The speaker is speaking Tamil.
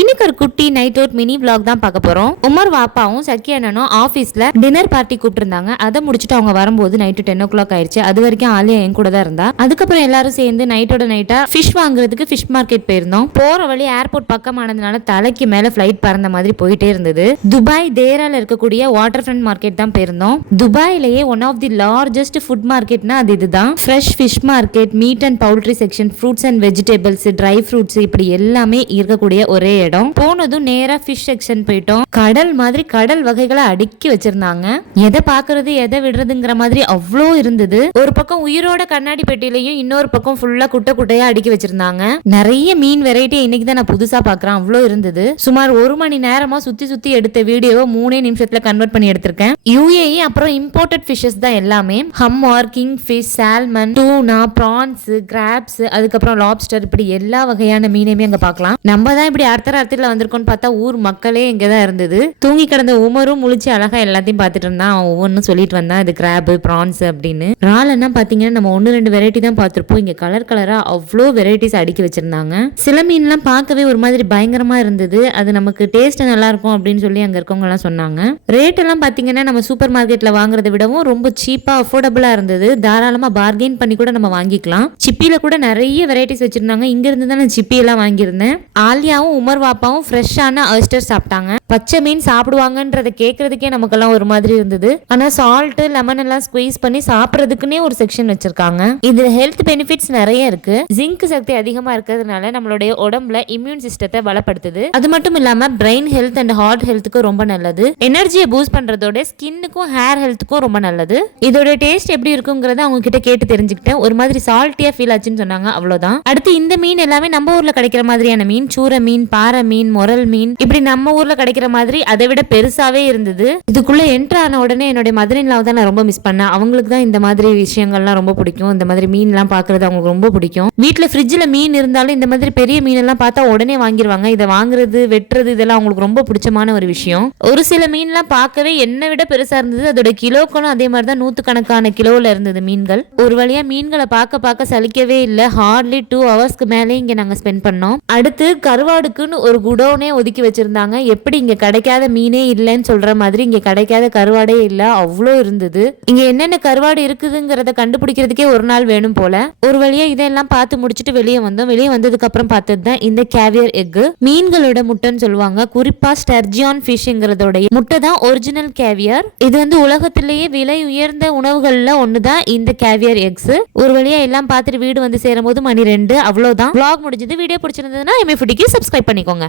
இன்னைக்கு ஒரு குட்டி நைட் அவுட் மினி vlog தான் பார்க்க போறோம். உமர் வாப்பாவும் சக்கி அண்ணனும் ஆபீஸ்ல டின்னர் பார்ட்டி கூப்பிட்டுருந்தாங்க. அதை முடிச்சுட்டு அவங்க வரும்போது நைட்டு 10 o'clock ஆயிடுச்சு. அது வரைக்கும் ஆலியா என் கூட தான் இருந்தா. அதுக்கப்புறம் எல்லாரும் சேர்ந்து நைட்டோட நைட்டா ஃபிஷ் வாங்குறதுக்கு ஃபிஷ் மார்க்கெட் போயிருந்தோம். போற வழி ஏர்போர்ட் பக்கமானதுனால தலைக்கு மேல ஃபிளைட் பறந்த மாதிரி போயிட்டே இருந்தது. துபாய் தேரால இருக்கக்கூடிய வாட்டர் ஃப்ரண்ட் மார்க்கெட் தான் போயிருந்தோம். துபாயிலேயே one of the largest food மார்க்கெட்னா அது இதுதான். Fresh fish market, meat and poultry section, fruits and vegetables, dry fruits, இப்படி எல்லாமே இருக்கக்கூடிய ஒரே இடம். போனதும் நேரா ஃபிஷ் செக்ஷன் போயிட்டோம். கடல் மாதிரி கடல் வகைகளை அடுக்கி வச்சிருந்தாங்க. எதை பாக்குறது எதை விடுறதுங்கிற மாதிரி அவ்வளோ இருந்தது. ஒரு பக்கம் உயிரோட கண்ணாடி பெட்டியிலையும் இன்னொரு பக்கம் ஃபுல்லா குட்டை குட்டையா அடுக்கி வச்சிருந்தாங்க. நிறைய மீன் வெரைட்டி இன்னைக்கு தான் நான் புதுசா பாக்குறேன். அவ்வளோ இருந்தது. சுமார் 1 மணி நேரமா சுத்தி சுத்தி எடுத்த வீடியோவை 3 நிமிஷத்துல கன்வெர்ட் பண்ணி எடுத்திருக்கேன். UAE அப்புறம் இம்போர்ட்டட் ஃபிஷஸ் தான் எல்லாமே. ஹம்மார், king fish, salmon, tuna, prawns, crabs, அதுக்கப்புறம் லாப்ஸ்டர், இப்படி எல்லா வகையான மீனையுமே அங்க பார்க்கலாம். நம்ம தான் இப்படி அர்த்தத்துல வந்திருக்கோம்னு பார்த்தா ஊர் மக்களே இங்கதான் இருந்தது. தூங்கி கிடந்த உமரும் முழிச்சு அழகா எல்லாத்தையும் பார்த்துட்டு இருந்தான். அவன் ஒவ்வொன்றும் சொல்லிட்டு வந்தான், இது கிராப், பிரான்ஸ் அப்படின்னு. ராலன்னா பாத்தீங்கன்னா நம்ம 1-2 வெரைட்டி தான் பார்த்திருப்போம். இங்க கலர் கலரா அவ்வளோ வெரைட்டிஸ் அடுக்கி வச்சிருந்தாங்க. சில மீன்லாம் பார்க்கவே ஒரு மாதிரி பயங்கரமா இருந்தது. அது நமக்கு டேஸ்ட் நல்லா இருக்கும் அப்படின்னு சொல்லி அங்க இருக்கவங்க எல்லாம் சொன்னாங்க. ரேட் எல்லாம் பாத்தீங்கன்னா நம்ம சூப்பர் மார்க்கெட்ல வாங்குறதை விடவும் ரொம்ப சீப்பா அஃபோர்டபுளா இருந்தது. தாராளமா பார்கெயின் பண்ணி கூட நம்ம வாங்கிக்கலாம். சிப்பில கூட நிறைய வெரைட்டிஸ் வச்சிருந்தாங்க. இங்க இருந்து தான் நான் சிப்பி எல்லாம் வாங்கியிருந்தேன். ஆலியாவும் உமர் வாப்பாவும் ஃப்ரெஷ்ஷான ஆயிஸ்டர் சாப்பிட்டாங்க. பச்சை மீன் சாப்பிடுவாங்கன்றத கேட்கறதுக்கே நமக்கெல்லாம் ஒரு மாதிரி இருந்தது. ஆனா சால்ட், லெமன் எல்லாம் ஸ்குவீஸ் பண்ணி சாப்பிடறதுக்குன்னே ஒரு செக்ஷன் வச்சிருக்காங்க. இதுல ஹெல்த் பெனிஃபிட்ஸ் நிறைய இருக்கு. ஜிங்க் சக்தி அதிகமா இருக்கிறதுனால நம்மளுடைய உடம்புல இம்யூன் சிஸ்டத்தை பலப்படுத்துது. அது மட்டும் இல்லாம பிரெயின் ஹெல்த் அண்ட் ஹார்ட் ஹெல்த்துக்கு ரொம்ப நல்லது. எனர்ஜியை பூஸ்ட் பண்றதோட ஸ்கின்னுக்கும் ஹேர் ஹெல்த்துக்கும் ரொம்ப நல்லது. இதோட டேஸ்ட் எப்படி இருக்குங்கிறத அவங்க கிட்ட கேட்டு தெரிஞ்சுக்கிட்டேன். ஒரு மாதிரி சால்ட்டியா ஃபீல் ஆச்சுன்னு சொன்னாங்க. அவ்வளவுதான். அடுத்து இந்த மீன் எல்லாமே நம்ம ஊர்ல கிடைக்கிற மாதிரியான மீன். சூரை மீன், பாறை மீன், முரல் மீன், இப்படி நம்ம ஊர்ல கிடைக்கிற மாதிரி அதை விட பெருசாவே இருந்தது. இதுக்குள்ள என்ட்ரு ஆன உடனே என்னுடைய மதரின்லாவை தான் நான் ரொம்ப மிஸ் பண்ணேன். அவங்களுக்கு தான் இந்த மாதிரி விஷயங்கள்லாம் ரொம்ப பிடிக்கும். இந்த மாதிரி மீன் எல்லாம் பாக்குறது அவங்களுக்கு ரொம்ப பிடிக்கும். வீட்டுல ஃப்ரிட்ஜ்ல மீன் இருந்தாலும் இந்த மாதிரி பெரிய மீன் எல்லாம் பார்த்தா உடனே வாங்கிடுவாங்க. இதை வாங்குறது, வெட்டுறது, இதெல்லாம் அவங்களுக்கு ரொம்ப பிடிச்சமான ஒரு விஷயம். ஒரு சில மீன் எல்லாம் பார்க்கவே என்னை விட பெருசா இருந்தது. அதோட கிலோக்களும் அதே மாதிரிதான் 100கணக்கான கிலோல இருந்தது மீன்கள். ஒரு வழியா மீன்களை பார்க்க சலிக்கவே இல்லை. ஹார்ட்லி 2 hours மேலே இங்க நாங்க ஸ்பெண்ட் பண்ணோம். அடுத்து கருவாடுக்குன்னு ஒரு குடோனே ஒதுக்கி வச்சிருந்தாங்க. எப்படி இங்க கிடைக்காத மீனே இல்லைன்னு சொல்ற மாதிரி இங்க கிடைக்காத கருவாடே இல்ல, அவ்வளோ இருந்தது. இங்க என்னென்ன கருவாடு இருக்குதுங்கிறத கண்டுபிடிக்கிறதுக்கே ஒரு நாள் வேணும் போல. ஒரு வழியா இதெல்லாம் பார்த்து முடிச்சுட்டு வெளியே வந்தோம். வெளியே வந்ததுக்கு அப்புறம் பார்த்தது தான் இந்த கேவியர் எக். மீன்களோட முட்டைன்னு சொல்லுவாங்க. குறிப்பா ஸ்டர்ஜியான் ஃபிஷ்ங்கிறதோட முட்டை தான் ஒரிஜினல் கேவியர். இது வந்து உலகத்திலேயே விலை உயர்ந்த உணவுகள்ல ஒண்ணுதான் இந்த கேவியர் எக்ஸ். ஒரு வழியா எல்லாம் பார்த்துட்டு வீடு வந்து சேரும் போது மணி 2. அவ்வளவுதான். vlog முடிஞ்சது. வீடியோ பிடிச்சிருந்ததுன்னா எம்ஏ ஃபுட்டிக்கு சப்ஸ்கிரைப் பண்ணிக்கோங்க.